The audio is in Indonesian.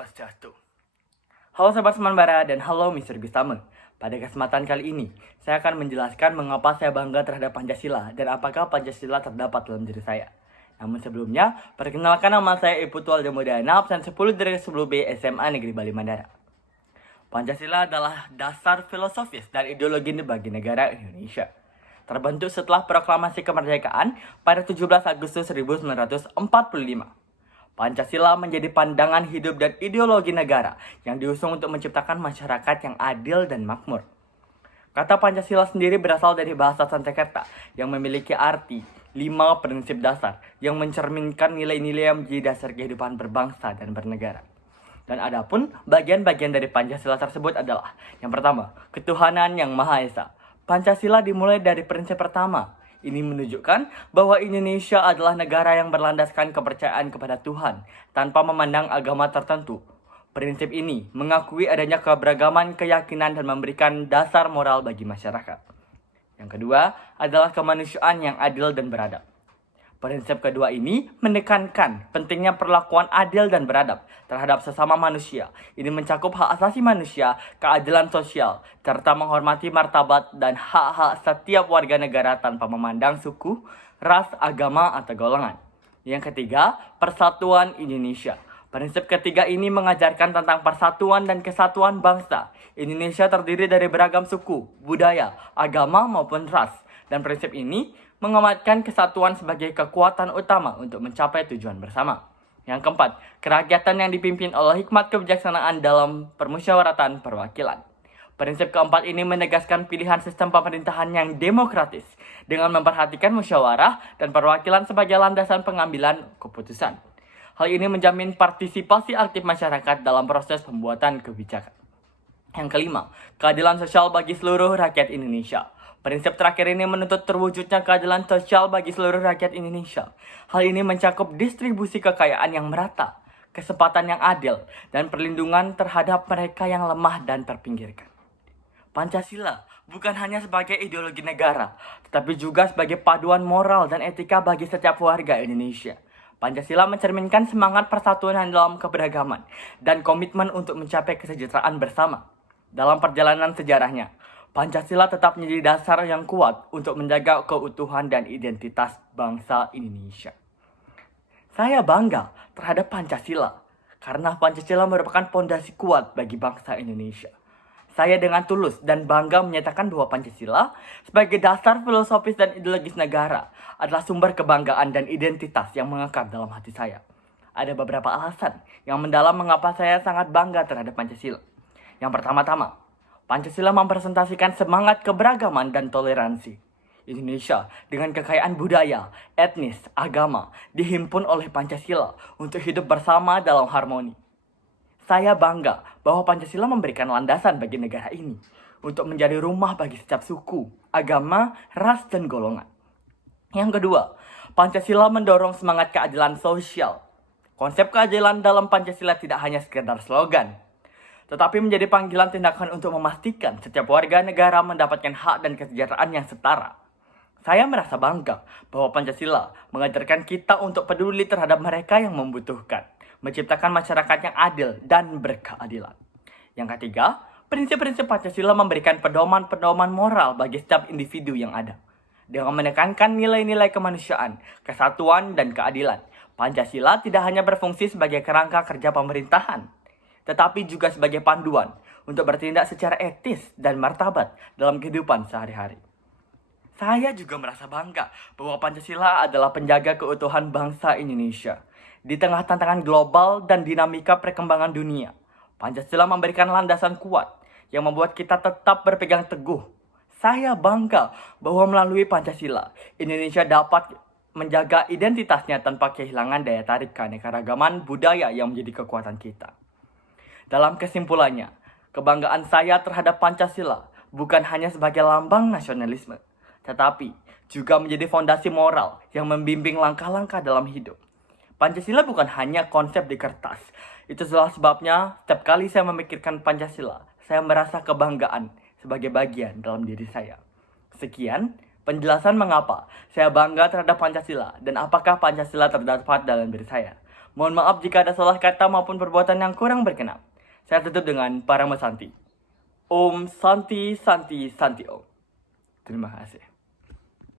Swastiastu. Halo Sobat Semanbara dan halo Mr. Gustame. Pada kesempatan kali ini, saya akan menjelaskan mengapa saya bangga terhadap Pancasila dan apakah Pancasila terdapat dalam diri saya. Namun sebelumnya, perkenalkan nama saya Iputu Aldamudana, absen 10 dari 10B SMA Negeri Bali Mandara. Pancasila adalah dasar filosofis dan ideologi bagi negara Indonesia. Terbentuk setelah proklamasi kemerdekaan pada 17 Agustus 1945. Pancasila menjadi pandangan hidup dan ideologi negara yang diusung untuk menciptakan masyarakat yang adil dan makmur. Kata Pancasila sendiri berasal dari bahasa Sanskerta yang memiliki arti 5 prinsip dasar yang mencerminkan nilai-nilai yang menjadi dasar kehidupan berbangsa dan bernegara. Dan adapun bagian-bagian dari Pancasila tersebut adalah yang pertama, ketuhanan yang Maha Esa. Pancasila dimulai dari prinsip pertama. Ini menunjukkan bahwa Indonesia adalah negara yang berlandaskan kepercayaan kepada Tuhan tanpa memandang agama tertentu. Prinsip ini mengakui adanya keberagaman keyakinan dan memberikan dasar moral bagi masyarakat. Yang kedua adalah kemanusiaan yang adil dan beradab. Prinsip kedua ini menekankan pentingnya perlakuan adil dan beradab terhadap sesama manusia. Ini mencakup hak asasi manusia, keadilan sosial, serta menghormati martabat dan hak-hak setiap warga negara tanpa memandang suku, ras, agama, atau golongan. Yang ketiga, persatuan Indonesia. Prinsip ketiga ini mengajarkan tentang persatuan dan kesatuan bangsa. Indonesia terdiri dari beragam suku, budaya, agama, maupun ras. Dan prinsip ini mengamatkan kesatuan sebagai kekuatan utama untuk mencapai tujuan bersama. Yang keempat, kerakyatan yang dipimpin oleh hikmat kebijaksanaan dalam permusyawaratan perwakilan. Prinsip keempat ini menegaskan pilihan sistem pemerintahan yang demokratis dengan memperhatikan musyawarah dan perwakilan sebagai landasan pengambilan keputusan. Hal ini menjamin partisipasi aktif masyarakat dalam proses pembuatan kebijakan. Yang kelima, keadilan sosial bagi seluruh rakyat Indonesia. Prinsip terakhir ini menuntut terwujudnya keadilan sosial bagi seluruh rakyat Indonesia. Hal ini mencakup distribusi kekayaan yang merata, kesempatan yang adil, dan perlindungan terhadap mereka yang lemah dan terpinggirkan. Pancasila bukan hanya sebagai ideologi negara, tetapi juga sebagai paduan moral dan etika bagi setiap warga Indonesia. Pancasila mencerminkan semangat persatuan dalam keberagaman dan komitmen untuk mencapai kesejahteraan bersama. Dalam perjalanan sejarahnya, Pancasila tetap menjadi dasar yang kuat untuk menjaga keutuhan dan identitas bangsa Indonesia. Saya bangga terhadap Pancasila karena Pancasila merupakan fondasi kuat bagi bangsa Indonesia. Saya dengan tulus dan bangga menyatakan bahwa Pancasila sebagai dasar filosofis dan ideologis negara adalah sumber kebanggaan dan identitas yang mengakar dalam hati saya. Ada beberapa alasan yang mendalam mengapa saya sangat bangga terhadap Pancasila. Yang pertama-tama, Pancasila mempresentasikan semangat keberagaman dan toleransi. Indonesia dengan kekayaan budaya, etnis, agama dihimpun oleh Pancasila untuk hidup bersama dalam harmoni. Saya bangga bahwa Pancasila memberikan landasan bagi negara ini untuk menjadi rumah bagi setiap suku, agama, ras, dan golongan. Yang kedua, Pancasila mendorong semangat keadilan sosial. Konsep keadilan dalam Pancasila tidak hanya sekedar slogan, tetapi menjadi panggilan tindakan untuk memastikan setiap warga negara mendapatkan hak dan kesejahteraan yang setara. Saya merasa bangga bahwa Pancasila mengajarkan kita untuk peduli terhadap mereka yang membutuhkan, menciptakan masyarakat yang adil dan berkeadilan. Yang ketiga, prinsip-prinsip Pancasila memberikan pedoman-pedoman moral bagi setiap individu yang ada. Dengan menekankan nilai-nilai kemanusiaan, kesatuan, dan keadilan, Pancasila tidak hanya berfungsi sebagai kerangka kerja pemerintahan, tetapi juga sebagai panduan untuk bertindak secara etis dan martabat dalam kehidupan sehari-hari. Saya juga merasa bangga bahwa Pancasila adalah penjaga keutuhan bangsa Indonesia. Di tengah tantangan global dan dinamika perkembangan dunia, Pancasila memberikan landasan kuat yang membuat kita tetap berpegang teguh. Saya bangga bahwa melalui Pancasila, Indonesia dapat menjaga identitasnya tanpa kehilangan daya tarik keanekaragaman budaya yang menjadi kekuatan kita. Dalam kesimpulannya, kebanggaan saya terhadap Pancasila bukan hanya sebagai lambang nasionalisme, tetapi juga menjadi fondasi moral yang membimbing langkah-langkah dalam hidup. Pancasila bukan hanya konsep di kertas. Itu adalah sebabnya setiap kali saya memikirkan Pancasila, saya merasa kebanggaan sebagai bagian dalam diri saya. Sekian penjelasan mengapa saya bangga terhadap Pancasila dan apakah Pancasila terdapat dalam diri saya. Mohon maaf jika ada salah kata maupun perbuatan yang kurang berkenan. Saya tutup dengan Parama Santi. Om Santi Santi Santi Om. Terima kasih.